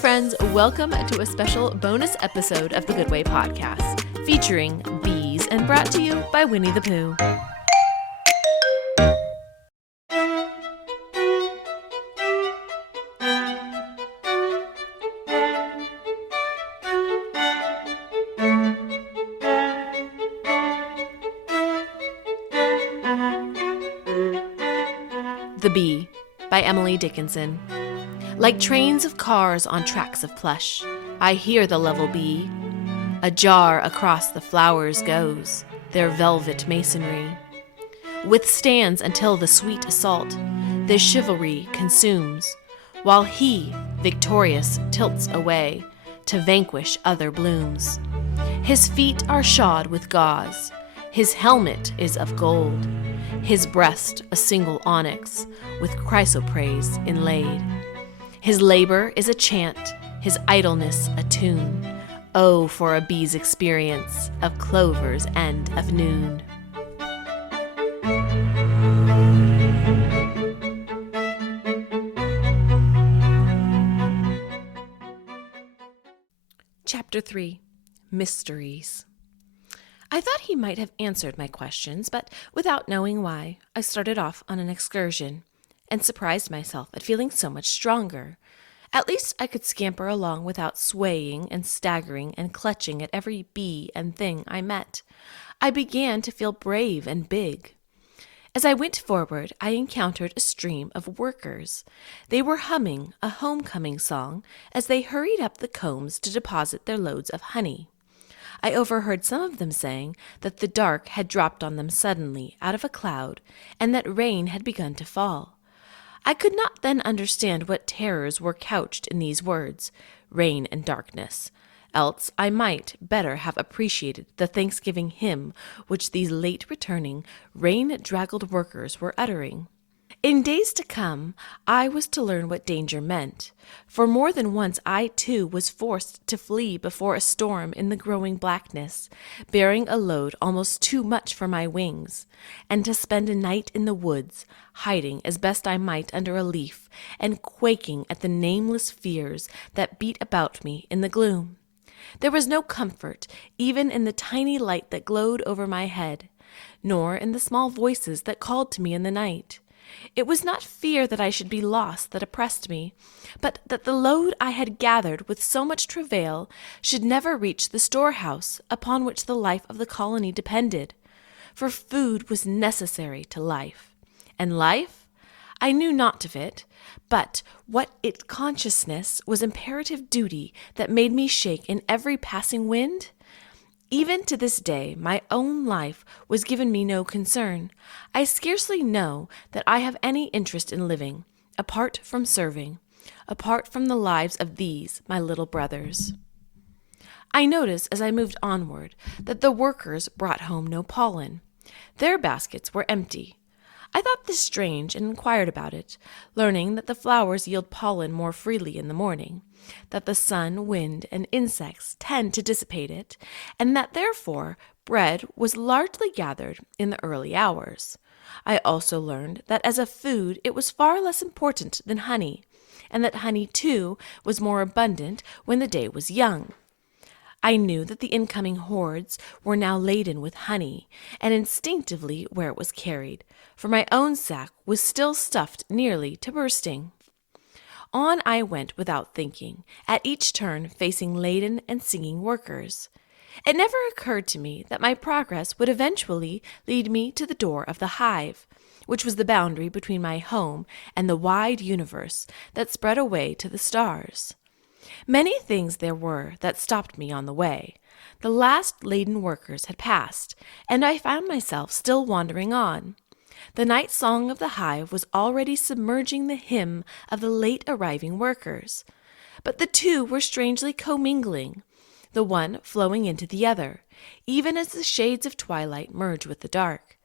friends. Welcome to a special bonus episode of the Good Way podcast, featuring bees and brought to you by Winnie the Pooh. The Bee by Emily Dickinson. Like trains of cars on tracks of plush, I hear the level bee. Ajar across the flowers goes their velvet masonry. Withstands until the sweet assault the chivalry consumes, while he, victorious, tilts away to vanquish other blooms. His feet are shod with gauze, his helmet is of gold, his breast a single onyx with chrysoprase inlaid. His labor is a chant, his idleness a tune. Oh, for a bee's experience of clover's end of noon. Chapter 3. Mysteries. I thought he might have answered my questions, but without knowing why, I started off on an excursion and surprised myself at feeling so much stronger. At least I could scamper along without swaying and staggering and clutching at every bee and thing I met. I began to feel brave and big. As I went forward, I encountered a stream of workers. They were humming a homecoming song as they hurried up the combs to deposit their loads of honey. I overheard some of them saying that the dark had dropped on them suddenly out of a cloud and that rain had begun to fall. I could not then understand what terrors were couched in these words, rain and darkness, else I might better have appreciated the Thanksgiving hymn which these late returning, rain-draggled workers were uttering. In days to come, I was to learn what danger meant, for more than once I, too, was forced to flee before a storm in the growing blackness, bearing a load almost too much for my wings, and to spend a night in the woods, hiding as best I might under a leaf, and quaking at the nameless fears that beat about me in the gloom. There was no comfort, even in the tiny light that glowed over my head, nor in the small voices that called to me in the night. It was not fear that I should be lost that oppressed me, but that the load I had gathered with so much travail should never reach the storehouse upon which the life of the colony depended. For food was necessary to life. And life? I knew not of it, but what its consciousness was imperative duty that made me shake in every passing wind? Even to this day, my own life was given me no concern. I scarcely know that I have any interest in living, apart from serving, apart from the lives of these, my little brothers. I noticed as I moved onward that the workers brought home no pollen. Their baskets were empty. I thought this strange and inquired about it, learning that the flowers yield pollen more freely in the morning, that the sun, wind, and insects tend to dissipate it, and that therefore bread was largely gathered in the early hours. I also learned that as a food it was far less important than honey, and that honey too was more abundant when the day was young. I knew that the incoming hordes were now laden with honey, and instinctively where it was carried, for my own sack was still stuffed nearly to bursting. On I went without thinking, at each turn facing laden and singing workers. It never occurred to me that my progress would eventually lead me to the door of the hive, which was the boundary between my home and the wide universe that spread away to the stars. Many things there were that stopped me on the way. The last laden workers had passed, and I found myself still wandering on. The night song of the hive was already submerging the hymn of the late arriving workers, but the two were strangely commingling, the one flowing into the other, even as the shades of twilight merge with the dark.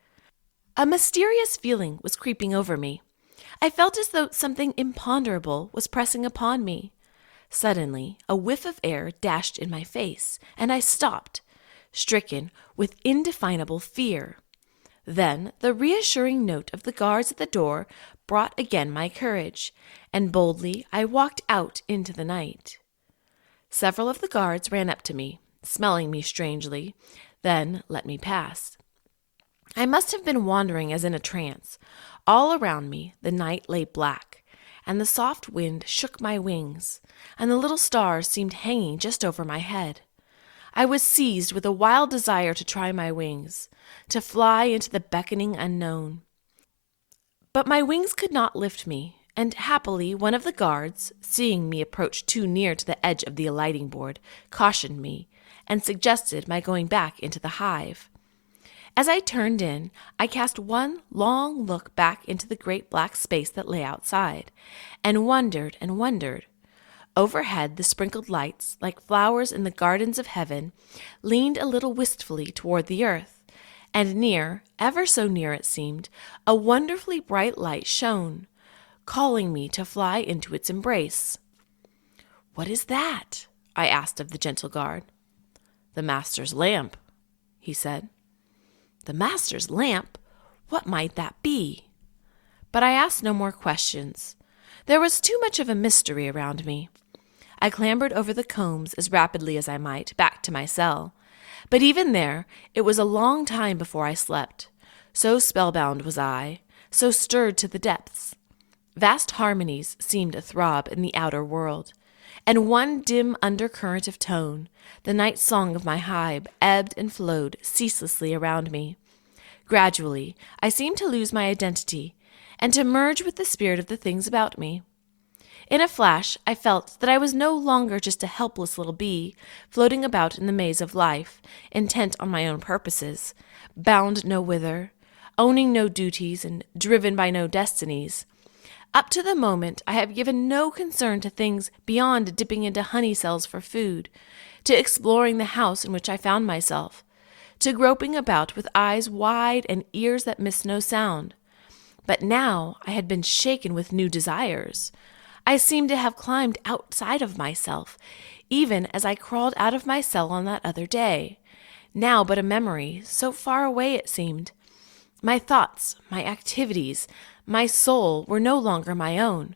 A mysterious feeling was creeping over me. I felt as though something imponderable was pressing upon me. Suddenly, a whiff of air dashed in my face, and I stopped, stricken with indefinable fear. Then the reassuring note of the guards at the door brought again my courage, and boldly I walked out into the night. Several of the guards ran up to me, smelling me strangely, then let me pass. I must have been wandering as in a trance. All around me the night lay black, and the soft wind shook my wings, and the little stars seemed hanging just over my head. I was seized with a wild desire to try my wings, to fly into the beckoning unknown. But my wings could not lift me, and happily one of the guards, seeing me approach too near to the edge of the alighting board, cautioned me, and suggested my going back into the hive. As I turned in, I cast one long look back into the great black space that lay outside, and wondered and wondered. Overhead, the sprinkled lights, like flowers in the gardens of heaven, leaned a little wistfully toward the earth, and near, ever so near it seemed, a wonderfully bright light shone, calling me to fly into its embrace. "What is that?" I asked of the gentle guard. "The master's lamp," he said. The master's lamp? What might that be? But I asked no more questions. There was too much of a mystery around me. I clambered over the combs as rapidly as I might, back to my cell. But even there, it was a long time before I slept. So spellbound was I, so stirred to the depths. Vast harmonies seemed athrob in the outer world, and one dim undercurrent of tone, the night song of my hive, ebbed and flowed ceaselessly around me. Gradually, I seemed to lose my identity, and to merge with the spirit of the things about me. In a flash, I felt that I was no longer just a helpless little bee, floating about in the maze of life, intent on my own purposes, bound no whither, owning no duties, and driven by no destinies. Up to the moment, I have given no concern to things beyond dipping into honey cells for food, to exploring the house in which I found myself, to groping about with eyes wide and ears that missed no sound. But now I had been shaken with new desires. I seemed to have climbed outside of myself, even as I crawled out of my cell on that other day. Now but a memory, so far away it seemed. My thoughts, my activities, my soul were no longer my own.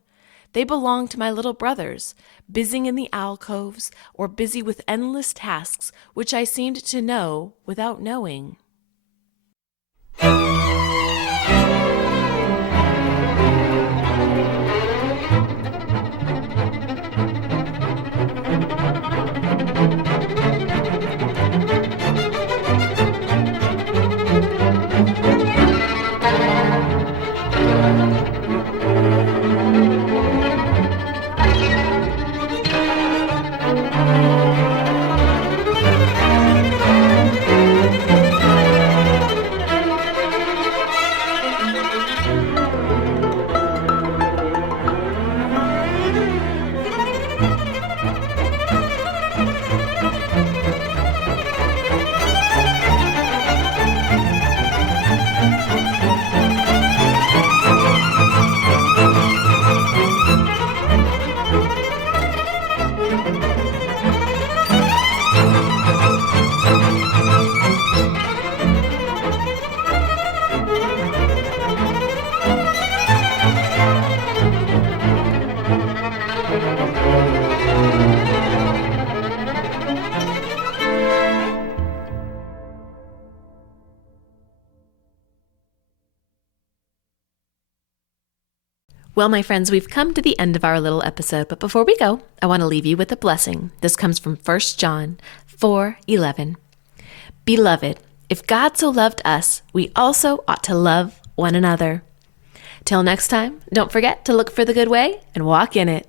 They belonged to my little brothers, busying in the alcoves or busy with endless tasks which I seemed to know without knowing. Well, my friends, we've come to the end of our little episode, but before we go, I want to leave you with a blessing. This comes from 1 John 4:11. Beloved, if God so loved us, we also ought to love one another. Till next time, don't forget to look for the good way and walk in it.